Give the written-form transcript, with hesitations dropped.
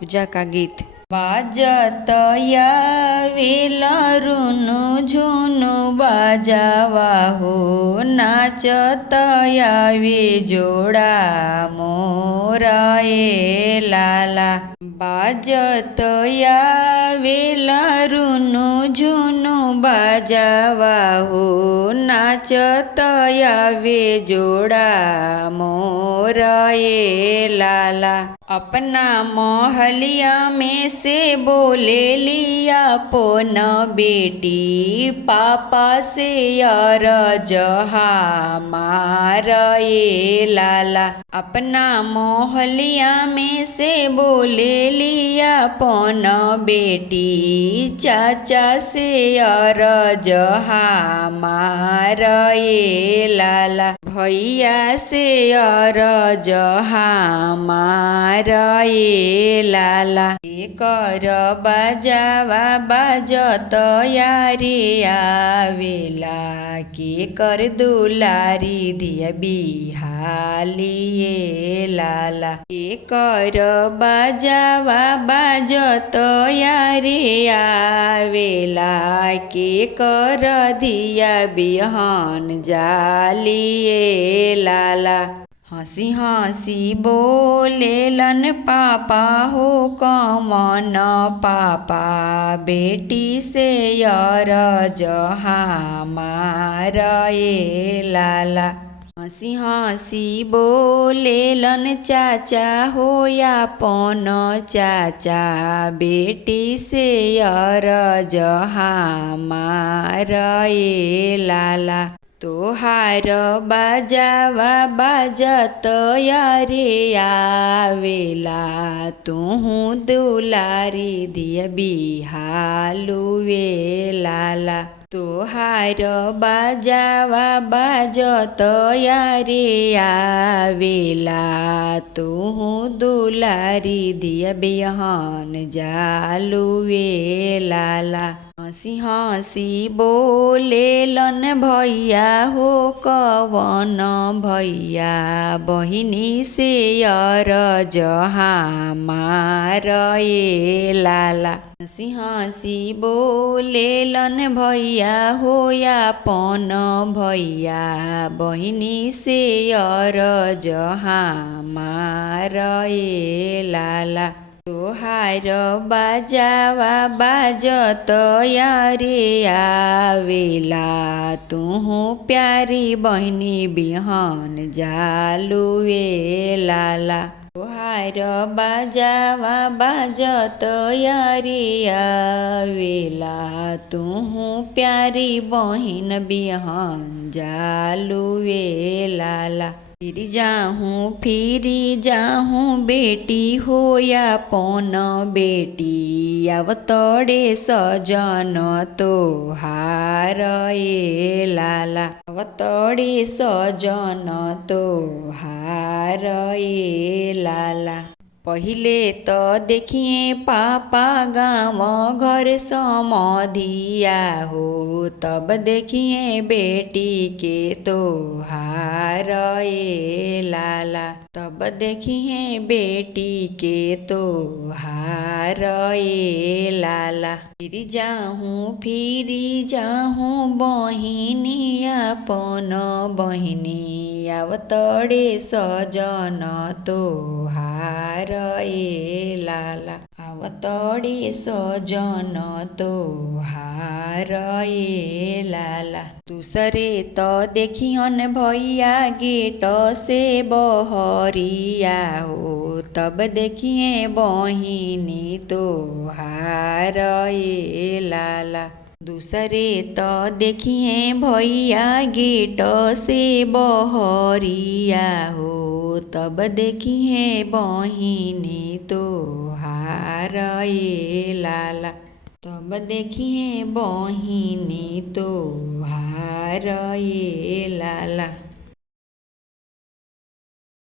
पूजा का गीत। बाजत आवेल रुनु झुनु बाजावा हो, नाचत आवे जोड़ा मोरा ए लाला। बाजत आवेल रुनु झुनु बाजावा हो, नाचत आवे जोड़ा मोरा ए लाला। अपना मोहलिया में से बोले लिया पोन बेटी, पापा से यार जहा मारा ए लाला। अपना मोहलिया में से बोले लिया पोन बेटी, चाचा से यार जहा मारा ए लाला। भैया से यार जहा मारा ए लाला। एकर बाजावा बाजत यारे आवेला, के कर दुलारी दिया बिहाली ए लाला। एकर बाजावा बाजत यारे आवेला, के कर दिया बिहान जाली ए लाला। हंसी हंसी बोलेलन पापा हो कमन पापा, बेटी से यार जहा मारा ए लाला। हंसी हंसी बोलेलन चाचा हो यापन चाचा, बेटी से यार जहा मारा ए लाला। तोहार बाजावा बाजत यारे आवेला, तुहू दुलारी दिया बिहालू ए लाला। तोहार बाजावा बाजत यारे आवेला, तुहू दुलारी दिया बिहान जालू ए लाला। हंसी हंसी बोलेलन भैया हो कवन भैया, बहिनी से यार जहा मारा ए लाला। हंसी हंसी बोलेलन भैया हो यापन भैया, बहिनी से यार जहा मारा ए लाला। तोहार बाजावा बाजत यारे आवेला, तुहू प्यारी बहिनी बिहान जालू ए लाला। तोहार बाजावा बाजत यारे आवेला, तुहू प्यारी बहिन बिहान जालू ए लाला। फिरी जाहूँ बेटी हो यापन बेटी, अब तोड़े सजन तोहार ए लाला। अब तोड़े सजन तोहार ए लाला। पहिले तो देखिए पापा गाँव घर समधिया हो, तब देखिए बेटी के तोहार ए लाला। तब देखिए बेटी के तोहार ए लाला। फिरी जाहूँ बहिनी अपन बहिनी, अब तोड़े सजन तोहार ए लाला। अब तोड़े सजन तोहार ए लाला। दूसरे तो देखियन भैया गेट से बहरिया हो, तब देखिए बहिनी तोहार ए लाला। दूसरे तो देखिए भैया गेट से बहरिया हो, तब देखिए बहिनी तोहार ए लाला। तब देखिए बहिनी तोहार ए लाला।